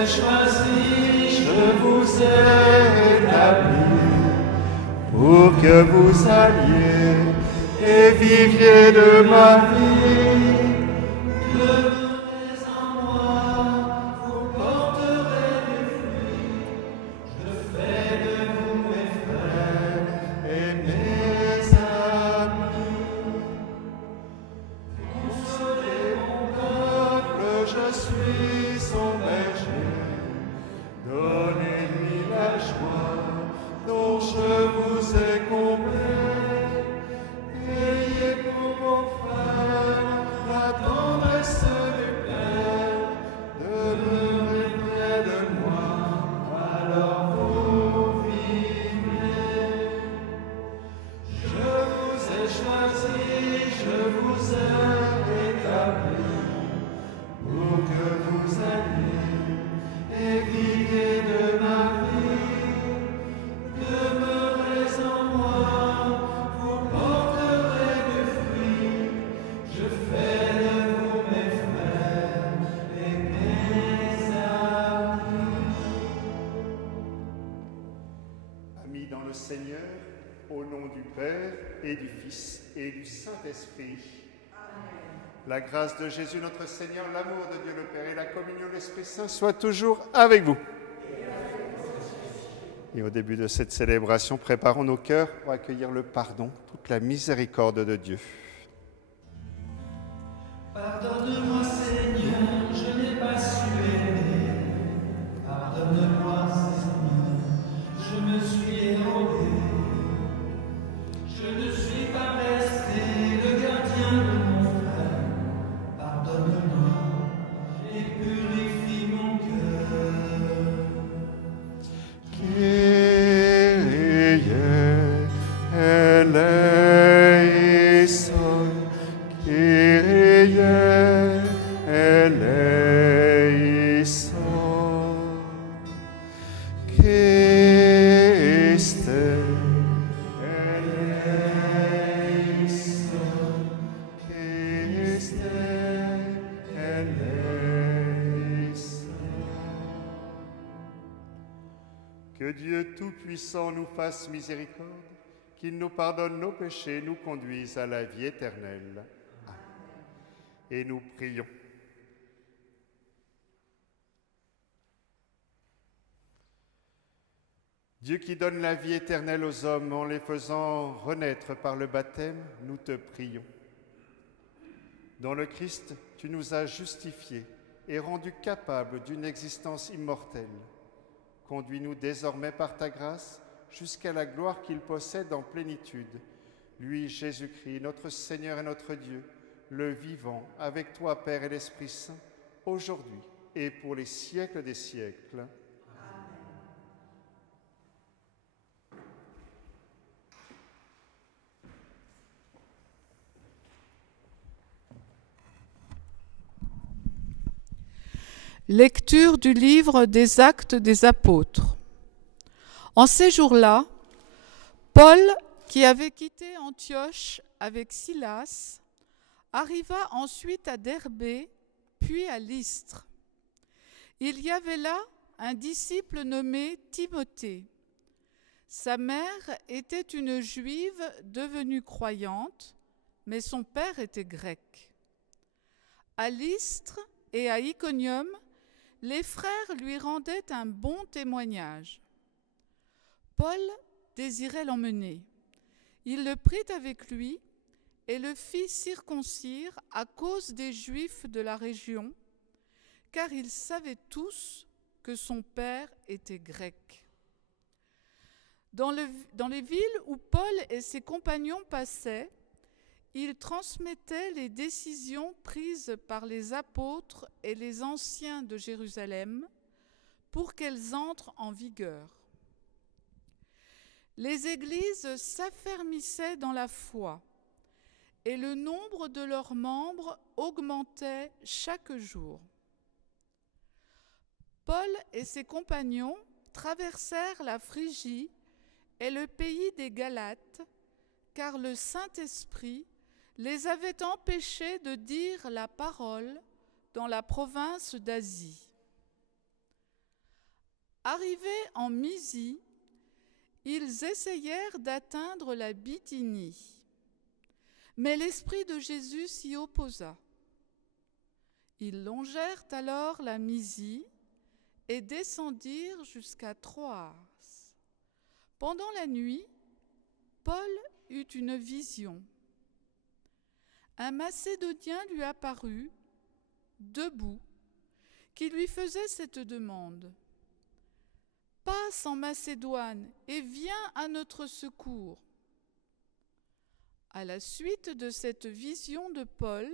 ai choisi, je vous ai établi, pour que vous alliez et viviez de ma vie. Demeurez en moi, vous porterez du fruit. Je fais de vous mes frères et mes amis. Consolez mon peuple, je suis son berger. Donnez-lui la joie dont je vous ai comblé. Ayez pour vos frères la tendresse du Père. Demeurez près de moi, alors vous vivrez. Je vous ai choisi, je vous ai établi, pour que vous alliez et viviez de ma vie. Demeurez en moi, vous porterez du fruit. Je fais de vous mes frères et mes amis. Amis dans le Seigneur, au nom du Père et du Fils et du Saint-Esprit. La grâce de Jésus notre Seigneur, l'amour de Dieu le Père et la communion de l'Esprit Saint soient toujours avec vous. Et au début de cette célébration, préparons nos cœurs pour accueillir le pardon, toute la miséricorde de Dieu. Pardonne-moi, Seigneur, je n'ai pas su aimer. Pardonne-moi, Seigneur, je me suis érogé. Je ne suis pas resté le gardien de mon frère. Pardonne-moi et purifie mon cœur. Kyrie eleison, Kyrie eleison, Christe eleison, Christe eleison. Que Dieu Tout-Puissant nous fasse miséricorde, qu'il nous pardonne nos péchés, nous conduise à la vie éternelle. Amen. Et nous prions. Dieu qui donne la vie éternelle aux hommes en les faisant renaître par le baptême, nous te prions. Dans le Christ, tu nous as justifiés et rendus capables d'une existence immortelle. Conduis-nous désormais par ta grâce jusqu'à la gloire qu'il possède en plénitude. Lui, Jésus-Christ, notre Seigneur et notre Dieu, le vivant, avec toi, Père et l'Esprit Saint, aujourd'hui et pour les siècles des siècles. Lecture du livre des Actes des Apôtres. En ces jours-là, Paul, qui avait quitté Antioche avec Silas, arriva ensuite à Derbé, puis à Lystre. Il y avait là un disciple nommé Timothée. Sa mère était une Juive devenue croyante, mais son père était grec. À Lystre et à Iconium, les frères lui rendaient un bon témoignage. Paul désirait l'emmener. Il le prit avec lui et le fit circoncire à cause des Juifs de la région, car ils savaient tous que son père était grec. Dans les villes où Paul et ses compagnons passaient, il transmettait les décisions prises par les apôtres et les anciens de Jérusalem pour qu'elles entrent en vigueur. Les églises s'affermissaient dans la foi et le nombre de leurs membres augmentait chaque jour. Paul et ses compagnons traversèrent la Phrygie et le pays des Galates, car le Saint-Esprit les avait empêchés de dire la parole dans la province d'Asie. Arrivés en Mysie, ils essayèrent d'atteindre la Bithynie. Mais l'Esprit de Jésus s'y opposa. Ils longèrent alors la Mysie et descendirent jusqu'à Troas. Pendant la nuit, Paul eut une vision. Un Macédonien lui apparut, debout, qui lui faisait cette demande. « Passe en Macédoine et viens à notre secours. » À la suite de cette vision de Paul,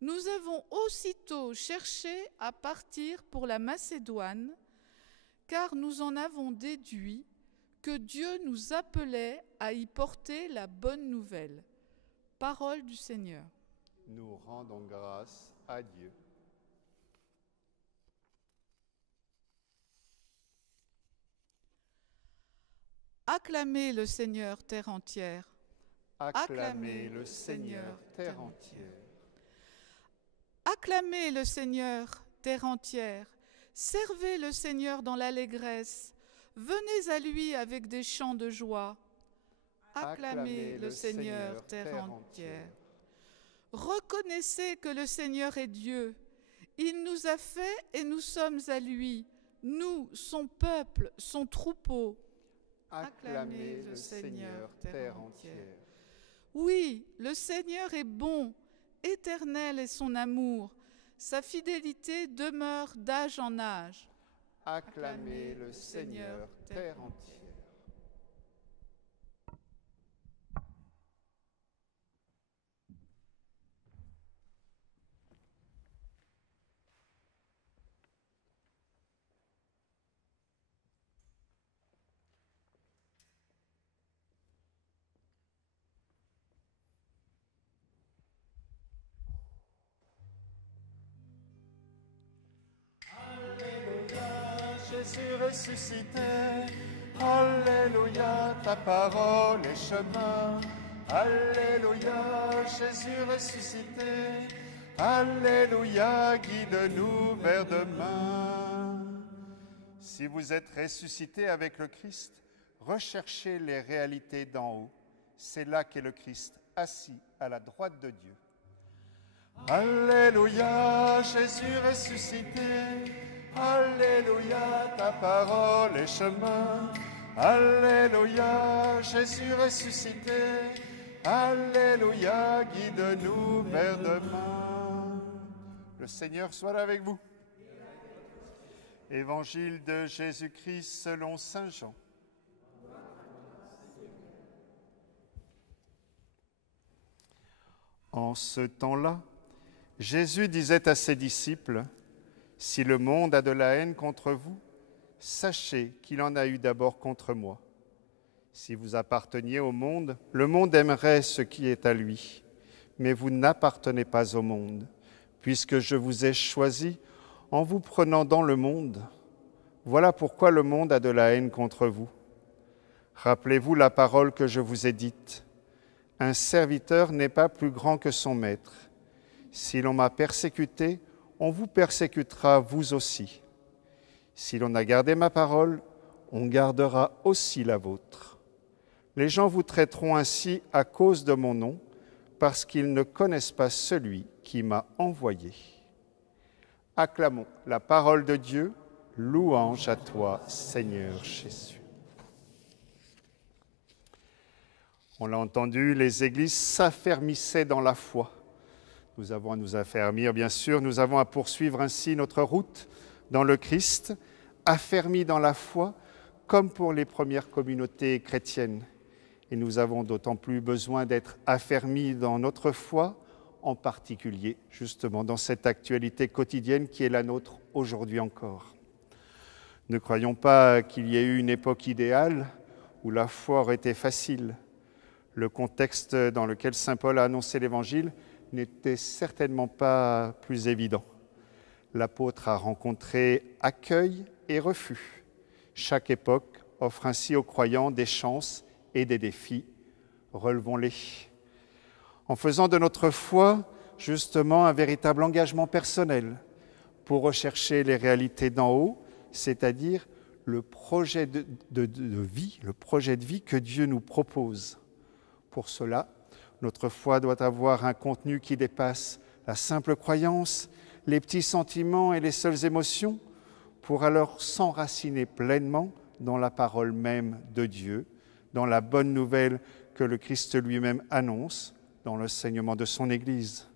nous avons aussitôt cherché à partir pour la Macédoine, car nous en avons déduit que Dieu nous appelait à y porter la bonne nouvelle. Parole du Seigneur. Nous rendons grâce à Dieu. Acclamez le Seigneur, terre entière. Acclamez le Seigneur, terre entière. Acclamez le Seigneur, terre entière. Servez le Seigneur dans l'allégresse. Venez à lui avec des chants de joie. Acclamez le Seigneur, terre entière. Reconnaissez que le Seigneur est Dieu. Il nous a fait et nous sommes à lui. Nous, son peuple, son troupeau. Acclamez le Seigneur, terre entière. Oui, le Seigneur est bon, éternel est son amour. Sa fidélité demeure d'âge en âge. Acclamez le Seigneur, terre entière. Jésus ressuscité, Alléluia, ta parole est chemin. Alléluia, Jésus ressuscité, Alléluia, guide-nous vers demain. Si vous êtes ressuscité avec le Christ, recherchez les réalités d'en haut. C'est là qu'est le Christ, assis à la droite de Dieu. Alléluia, Jésus ressuscité, Alléluia, ta parole est chemin. Alléluia, Jésus ressuscité, Alléluia, guide-nous vers demain. Le Seigneur soit avec vous. Évangile de Jésus-Christ selon saint Jean. En ce temps-là, Jésus disait à ses disciples, « Si le monde a de la haine contre vous, sachez qu'il en a eu d'abord contre moi. Si vous apparteniez au monde, le monde aimerait ce qui est à lui. Mais vous n'appartenez pas au monde, puisque je vous ai choisi en vous prenant dans le monde. Voilà pourquoi le monde a de la haine contre vous. Rappelez-vous la parole que je vous ai dite. Un serviteur n'est pas plus grand que son maître. Si l'on m'a persécuté, on vous persécutera vous aussi. Si l'on a gardé ma parole, on gardera aussi la vôtre. Les gens vous traiteront ainsi à cause de mon nom, parce qu'ils ne connaissent pas celui qui m'a envoyé. » Acclamons la parole de Dieu. Louange à toi, Seigneur Jésus. On l'a entendu, les églises s'affermissaient dans la foi. Nous avons à nous affermir, bien sûr. Nous avons à poursuivre ainsi notre route dans le Christ, affermis dans la foi, comme pour les premières communautés chrétiennes. Et nous avons d'autant plus besoin d'être affermis dans notre foi, en particulier, justement, dans cette actualité quotidienne qui est la nôtre aujourd'hui encore. Ne croyons pas qu'il y ait eu une époque idéale où la foi aurait été facile. Le contexte dans lequel saint Paul a annoncé l'Évangile n'était certainement pas plus évident. L'apôtre a rencontré accueil et refus. Chaque époque offre ainsi aux croyants des chances et des défis. Relevons-les. En faisant de notre foi, justement, un véritable engagement personnel pour rechercher les réalités d'en haut, c'est-à-dire le projet de vie, le projet de vie que Dieu nous propose. Pour cela, notre foi doit avoir un contenu qui dépasse la simple croyance, les petits sentiments et les seules émotions, pour alors s'enraciner pleinement dans la parole même de Dieu, dans la bonne nouvelle que le Christ lui-même annonce, dans l'enseignement de son Église.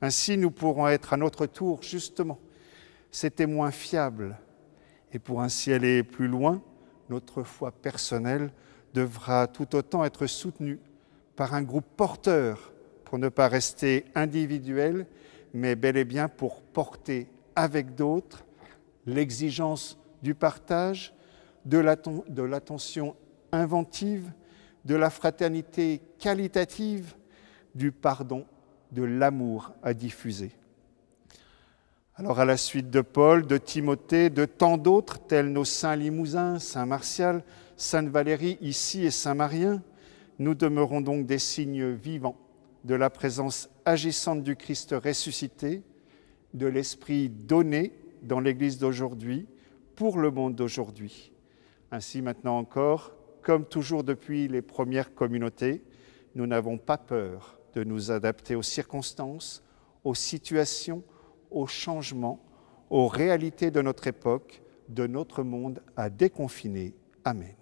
Ainsi, nous pourrons être à notre tour, justement, ces témoins fiables. Et pour ainsi aller plus loin, notre foi personnelle devra tout autant être soutenue par un groupe porteur, pour ne pas rester individuel, mais bel et bien pour porter avec d'autres l'exigence du partage, de l'attention inventive, de la fraternité qualitative, du pardon, de l'amour à diffuser. Alors à la suite de Paul, de Timothée, de tant d'autres, tels nos saints Limousin, Saint Martial, Sainte Valérie ici et Saint Marien, nous demeurons donc des signes vivants de la présence agissante du Christ ressuscité, de l'Esprit donné dans l'Église d'aujourd'hui, pour le monde d'aujourd'hui. Ainsi maintenant encore, comme toujours depuis les premières communautés, nous n'avons pas peur de nous adapter aux circonstances, aux situations, aux changements, aux réalités de notre époque, de notre monde à déconfiner. Amen.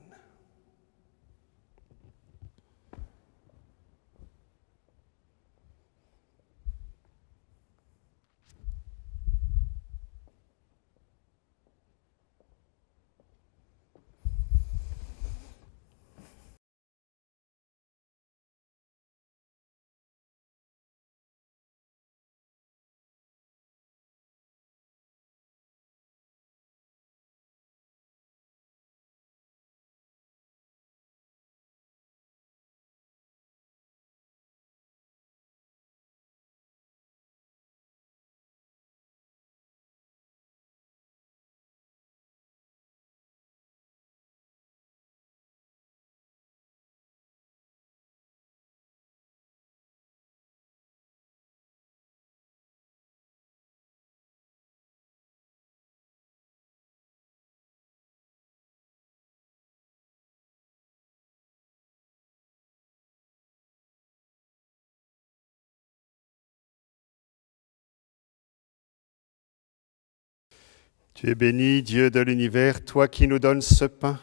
Tu es béni, Dieu de l'univers, toi qui nous donnes ce pain,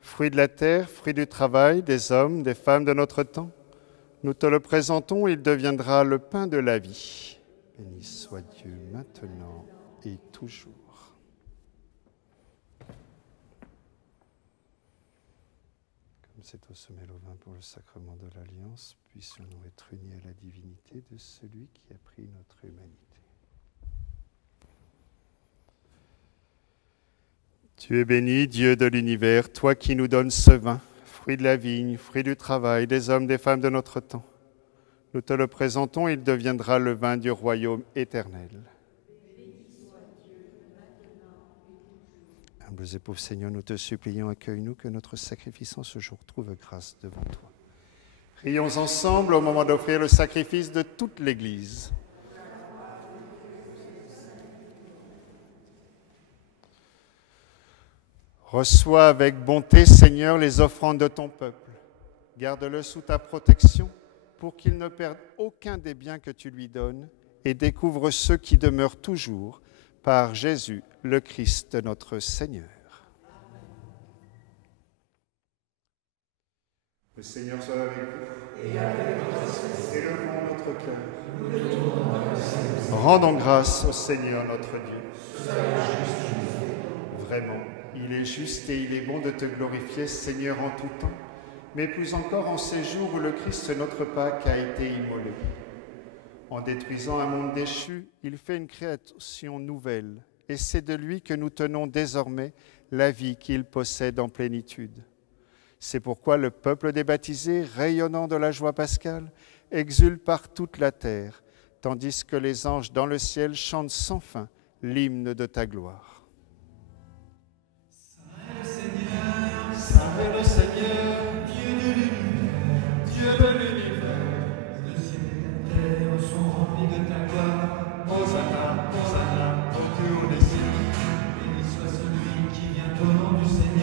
fruit de la terre, fruit du travail des hommes, des femmes de notre temps. Nous te le présentons, il deviendra le pain de la vie. Béni soit Dieu maintenant et toujours. Comme c'est au sommet au vin pour le sacrement de l'Alliance, puissions-nous être unis à la divinité de celui qui a pris notre humanité. Tu es béni, Dieu de l'univers, toi qui nous donnes ce vin, fruit de la vigne, fruit du travail des hommes, des femmes de notre temps. Nous te le présentons, il deviendra le vin du royaume éternel. Humbles et pauvres Seigneur, nous te supplions, accueille-nous, que notre sacrifice en ce jour trouve grâce devant toi. Prions ensemble au moment d'offrir le sacrifice de toute l'Église. Reçois avec bonté, Seigneur, les offrandes de ton peuple. Garde-le sous ta protection pour qu'il ne perde aucun des biens que tu lui donnes et découvre ceux qui demeurent toujours par Jésus, le Christ, notre Seigneur. Le Seigneur soit avec vous. Et avec votre esprit. Élevons notre cœur. Nous le tournons vers le Seigneur. Rendons grâce au Seigneur notre Dieu. Vraiment, il est juste et il est bon de te glorifier, Seigneur, en tout temps, mais plus encore en ces jours où le Christ, notre Pâque, a été immolé. En détruisant un monde déchu, il fait une création nouvelle, et c'est de lui que nous tenons désormais la vie qu'il possède en plénitude. C'est pourquoi le peuple des baptisés, rayonnant de la joie pascale, exulte par toute la terre, tandis que les anges dans le ciel chantent sans fin l'hymne de ta gloire. Saint est le Seigneur, Dieu de l'univers, Dieu de l'univers. Le ciel et la terre sont remplis de ta gloire. Hosanna, Hosanna, au plus haut des cieux. Béni soit celui qui vient au nom du Seigneur.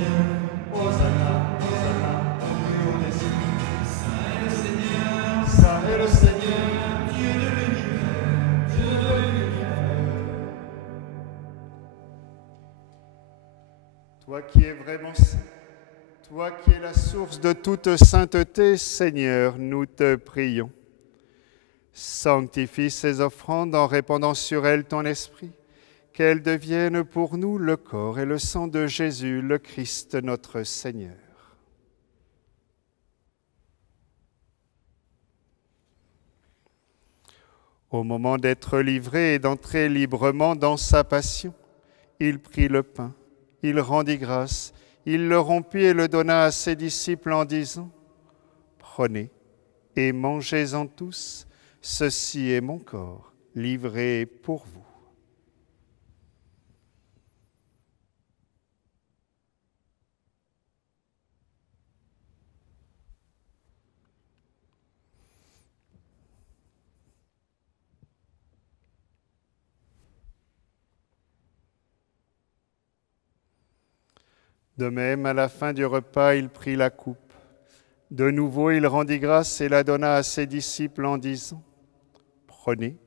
toi qui es vraiment saint, toi qui es la source de toute sainteté, Seigneur, nous te prions. Sanctifie ces offrandes en répandant sur elles ton esprit, qu'elles deviennent pour nous le corps et le sang de Jésus, le Christ, notre Seigneur. Au moment d'être livré et d'entrer librement dans sa passion, il prit le pain, il rendit grâce, il le rompit et le donna à ses disciples en disant : « Prenez et mangez-en tous, ceci est mon corps, livré pour vous. » De même, à la fin du repas, il prit la coupe. De nouveau, il rendit grâce et la donna à ses disciples en disant : « Prenez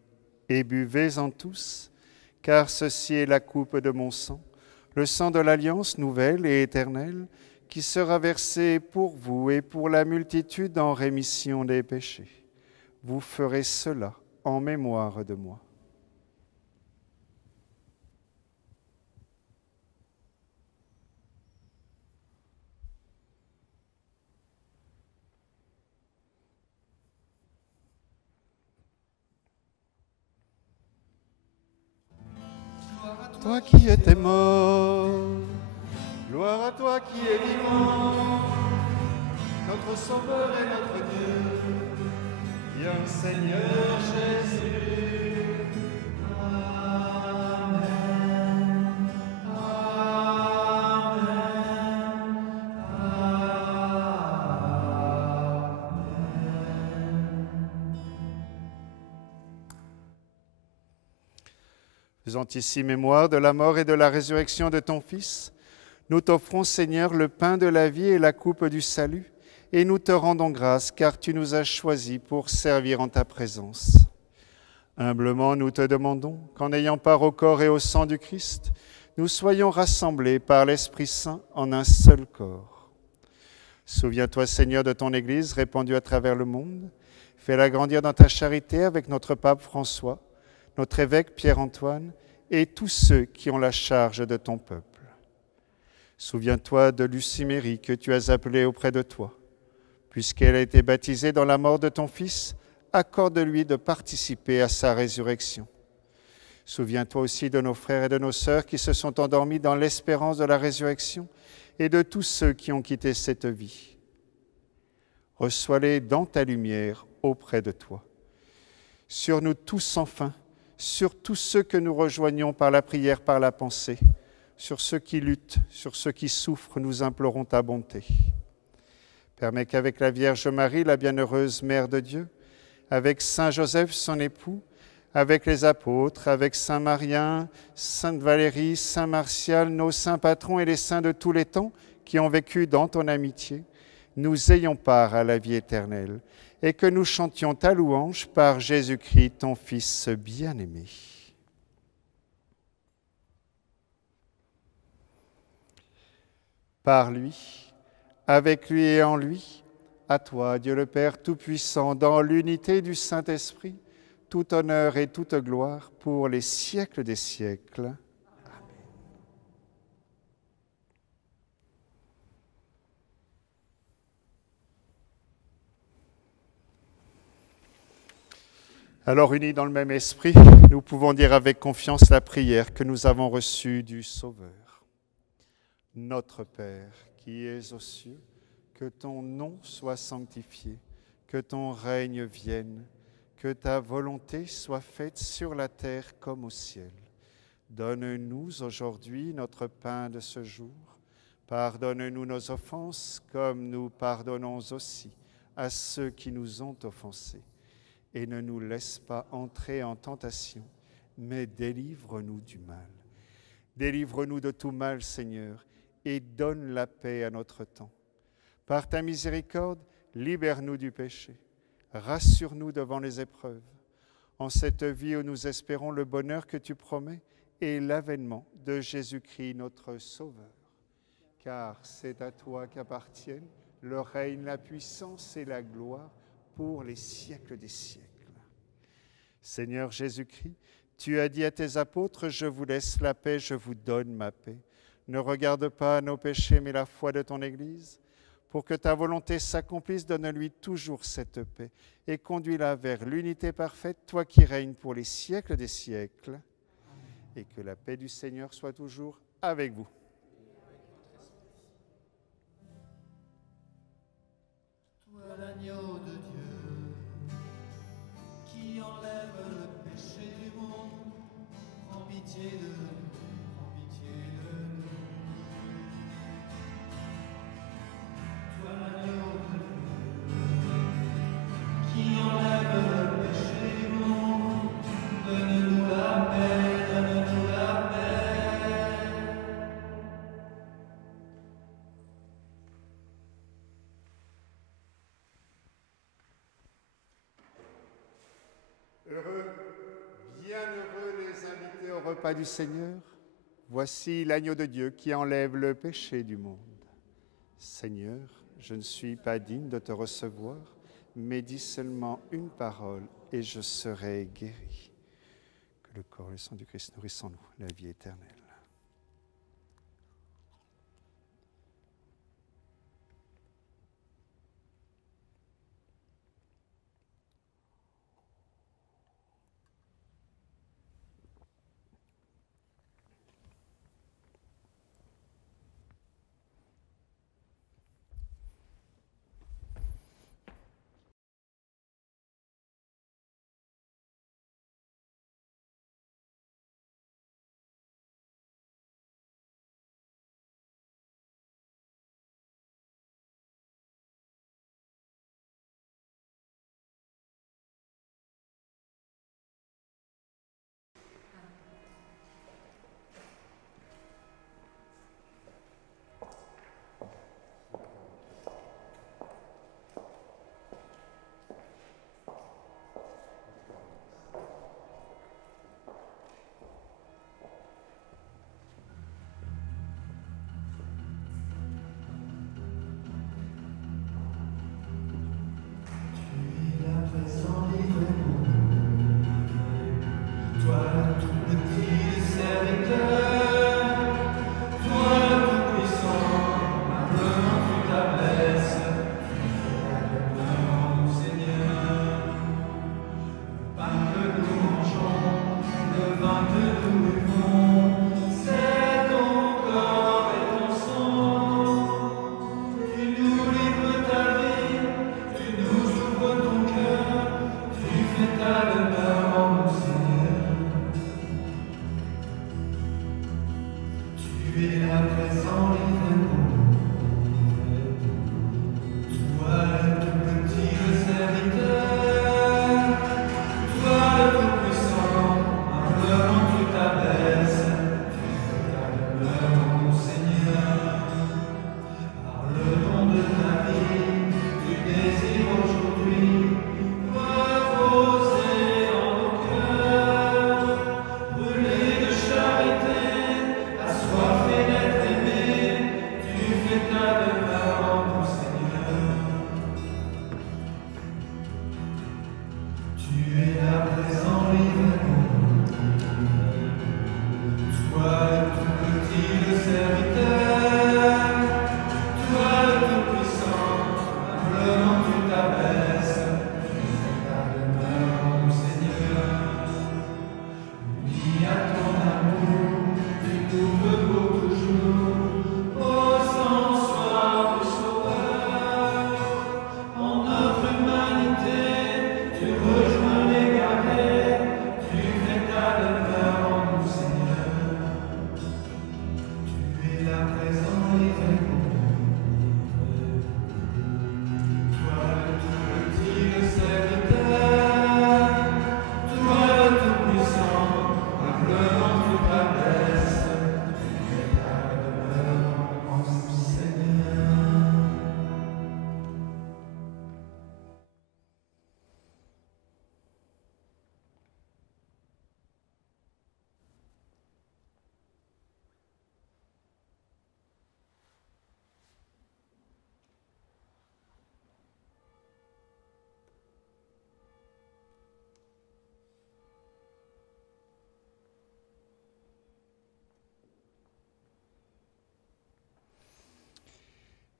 et buvez-en tous, car ceci est la coupe de mon sang, le sang de l'alliance nouvelle et éternelle, qui sera versé pour vous et pour la multitude en rémission des péchés. Vous ferez cela en mémoire de moi. » Toi qui étais mort, gloire à toi qui es vivant, notre Sauveur et notre Dieu, viens Seigneur Jésus. Amen. Amen. Amen. Faisant ici mémoire de la mort et de la résurrection de ton Fils, nous t'offrons, Seigneur, le pain de la vie et la coupe du salut, et nous te rendons grâce, car tu nous as choisis pour servir en ta présence. Humblement, nous te demandons qu'en ayant part au corps et au sang du Christ, nous soyons rassemblés par l'Esprit Saint en un seul corps. Souviens-toi, Seigneur, de ton Église répandue à travers le monde. Fais-la grandir dans ta charité avec notre pape François, notre évêque Pierre-Antoine et tous ceux qui ont la charge de ton peuple. Souviens-toi de Lucie Méry que tu as appelée auprès de toi. Puisqu'elle a été baptisée dans la mort de ton Fils, accorde-lui de participer à sa résurrection. Souviens-toi aussi de nos frères et de nos sœurs qui se sont endormis dans l'espérance de la résurrection et de tous ceux qui ont quitté cette vie. Reçois-les dans ta lumière auprès de toi. Sur nous tous enfin, sur tous ceux que nous rejoignons par la prière, par la pensée, sur ceux qui luttent, sur ceux qui souffrent, nous implorons ta bonté. Permets qu'avec la Vierge Marie, la bienheureuse Mère de Dieu, avec Saint Joseph, son époux, avec les apôtres, avec Saint Marien, Sainte Valérie, Saint Martial, nos saints patrons et les saints de tous les temps qui ont vécu dans ton amitié, nous ayons part à la vie éternelle et que nous chantions ta louange par Jésus-Christ, ton Fils bien-aimé. Par lui, avec lui et en lui, à toi, Dieu le Père Tout-Puissant, dans l'unité du Saint-Esprit, tout honneur et toute gloire pour les siècles des siècles. Amen. Alors, unis dans le même esprit, nous pouvons dire avec confiance la prière que nous avons reçue du Sauveur. Notre Père, qui es aux cieux, que ton nom soit sanctifié, que ton règne vienne, que ta volonté soit faite sur la terre comme au ciel. Donne-nous aujourd'hui notre pain de ce jour. Pardonne-nous nos offenses comme nous pardonnons aussi à ceux qui nous ont offensés. Et ne nous laisse pas entrer en tentation, mais délivre-nous du mal. Délivre-nous de tout mal, Seigneur, et donne la paix à notre temps. Par ta miséricorde, libère-nous du péché. Rassure-nous devant les épreuves. En cette vie où nous espérons le bonheur que tu promets et l'avènement de Jésus-Christ, notre Sauveur. car c'est à toi qu'appartiennent le règne, la puissance et la gloire pour les siècles des siècles. Seigneur Jésus-Christ, tu as dit à tes apôtres, je vous laisse la paix, je vous donne ma paix. Ne regarde pas nos péchés, mais la foi de ton Église. Pour que ta volonté s'accomplisse, donne-lui toujours cette paix et conduis-la vers l'unité parfaite, toi qui règnes pour les siècles des siècles. Et que la paix du Seigneur soit toujours avec vous. Toi l'agneau de Dieu, qui enlève le péché du monde, prends pitié de nous, prends pitié de nous. Toi l'agneau de Dieu, qui enlève le péché du monde, donne-nous la paix, donne-nous la paix. Heureux, bienheureux les invités au repas du Seigneur. Voici l'agneau de Dieu qui enlève le péché du monde. Seigneur, je ne suis pas digne de te recevoir, mais dis seulement une parole et je serai guéri. Que le corps et le sang du Christ nourrissent en nous la vie éternelle.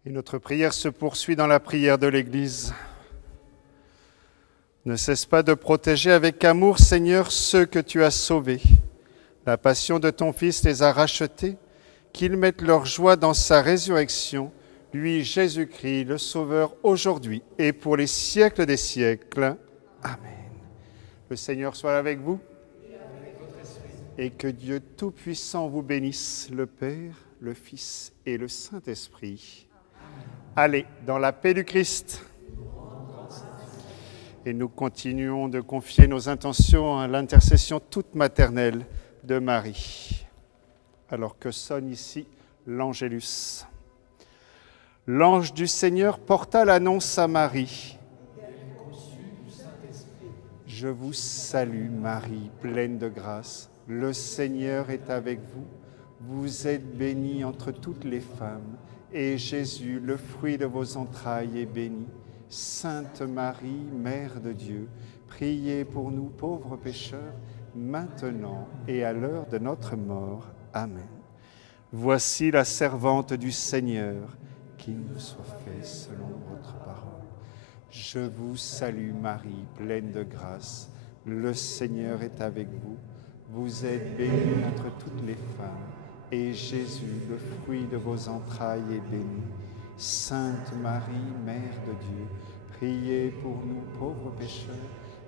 Et notre prière se poursuit dans la prière de l'Église. Ne cesse pas de protéger avec amour, Seigneur, ceux que tu as sauvés. La passion de ton Fils les a rachetés, qu'ils mettent leur joie dans sa résurrection, lui, Jésus-Christ, le Sauveur, aujourd'hui et pour les siècles des siècles. Amen. Le Seigneur soit avec vous et que Dieu Tout-Puissant vous bénisse, le Père, le Fils et le Saint-Esprit. Allez, dans la paix du Christ. Et nous continuons de confier nos intentions à l'intercession toute maternelle de Marie. Alors que sonne ici l'Angélus. L'ange du Seigneur porta l'annonce à Marie. Je vous salue Marie, pleine de grâce. Le Seigneur est avec vous. Vous êtes bénie entre toutes les femmes. Et Jésus, le fruit de vos entrailles, est béni. Sainte Marie, Mère de Dieu, priez pour nous pauvres pécheurs, maintenant et à l'heure de notre mort. Amen. Voici la servante du Seigneur, qu'il nous soit fait selon votre parole. Je vous salue Marie, pleine de grâce. Le Seigneur est avec vous. Vous êtes bénie entre toutes les femmes. Et Jésus, le fruit de vos entrailles, est béni. Sainte Marie, Mère de Dieu, priez pour nous pauvres pécheurs,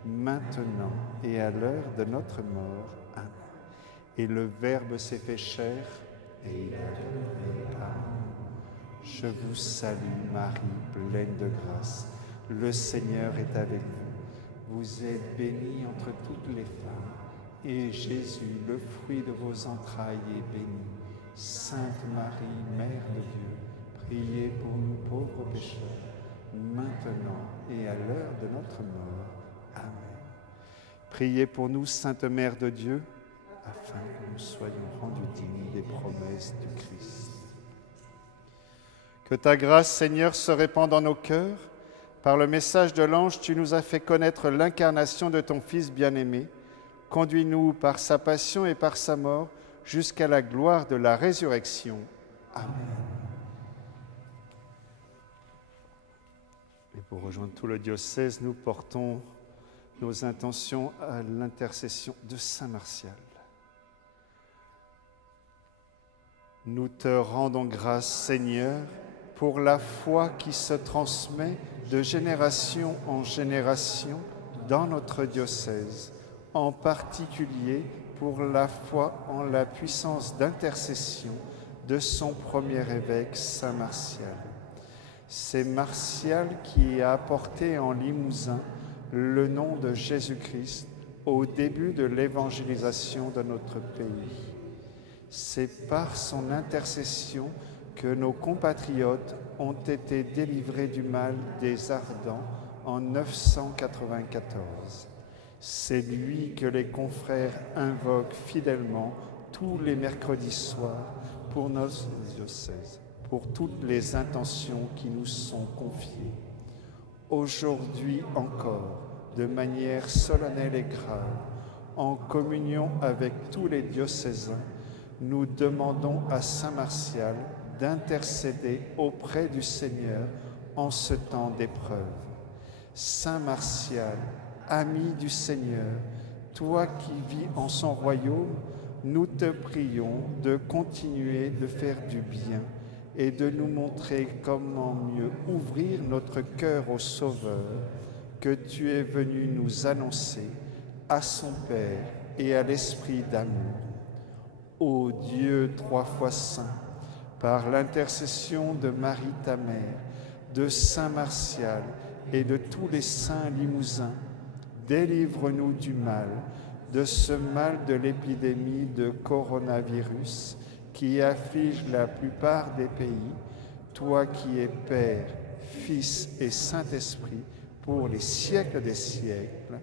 maintenant et à l'heure de notre mort. Amen. Et le Verbe s'est fait chair, et il a demeuré parmi nous. Je vous salue Marie, pleine de grâce. Le Seigneur est avec vous. Vous êtes bénie entre toutes les femmes. Et Jésus, le fruit de vos entrailles, est béni. Sainte Marie, Mère de Dieu, priez pour nous pauvres pécheurs, maintenant et à l'heure de notre mort. Amen. Priez pour nous, Sainte Mère de Dieu, afin que nous soyons rendus dignes des promesses du Christ. Que ta grâce, Seigneur, se répande dans nos cœurs. Par le message de l'ange, tu nous as fait connaître l'incarnation de ton Fils bien-aimé. Conduis-nous par sa passion et par sa mort jusqu'à la gloire de la résurrection. Amen. Et pour rejoindre tout le diocèse, nous portons nos intentions à l'intercession de Saint Martial. Nous te rendons grâce, Seigneur, pour la foi qui se transmet de génération en génération dans notre diocèse, en particulier pour la foi en la puissance d'intercession de son premier évêque, Saint Martial. C'est Martial qui a apporté en Limousin le nom de Jésus-Christ au début de l'évangélisation de notre pays. C'est par son intercession que nos compatriotes ont été délivrés du mal des Ardents en 994. C'est lui que les confrères invoquent fidèlement tous les mercredis soirs pour notre diocèse, pour toutes les intentions qui nous sont confiées. Aujourd'hui encore, de manière solennelle et grave, en communion avec tous les diocésains, nous demandons à Saint Martial d'intercéder auprès du Seigneur en ce temps d'épreuve. Saint Martial, ami du Seigneur, toi qui vis en son royaume, nous te prions de continuer de faire du bien et de nous montrer comment mieux ouvrir notre cœur au Sauveur que tu es venu nous annoncer, à son Père et à l'Esprit d'amour. Ô Dieu trois fois saint, par l'intercession de Marie ta mère, de Saint Martial et de tous les saints limousins, délivre-nous du mal, de ce mal de l'épidémie de coronavirus qui afflige la plupart des pays, toi qui es Père, Fils et Saint-Esprit, pour les siècles des siècles.